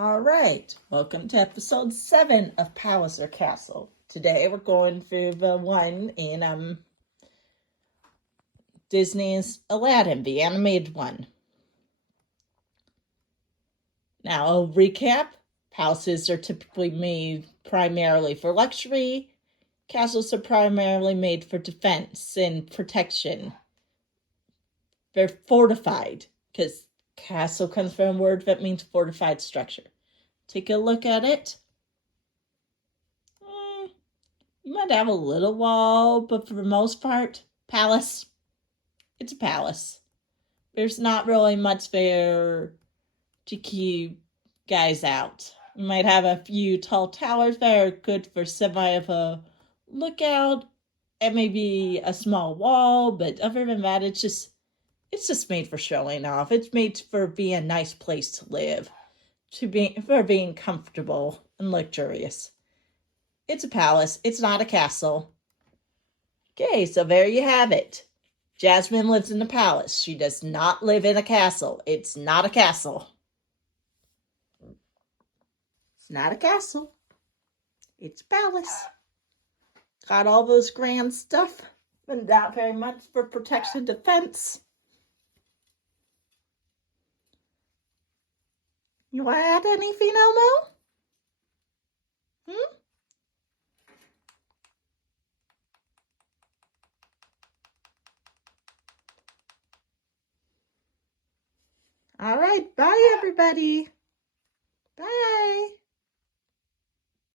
All right, welcome to episode 7 of Palace or Castle. Today we're going through the one in Disney's Aladdin, the animated one. Now, I'll recap. Palaces are typically made primarily for luxury. Castles are primarily made for defense and protection. They're fortified, because castle comes from a word that means fortified structure. Take a look at it. You might have a little wall, but for the most part, palace. It's a palace. There's not really much there to keep guys out. You might have a few tall towers that are good for semi of a lookout, and maybe a small wall, but other than that, it's just made for showing off. It's made for being a nice place to live, for being comfortable and luxurious. It's a palace. It's not a castle. Okay, so there you have it. Jasmine lives in a palace. She does not live in a castle. It's not a castle. It's not a castle. It's a palace. Got all those grand stuff, but not very much for protection defense. You want to add anything, Elmo? All right, bye everybody.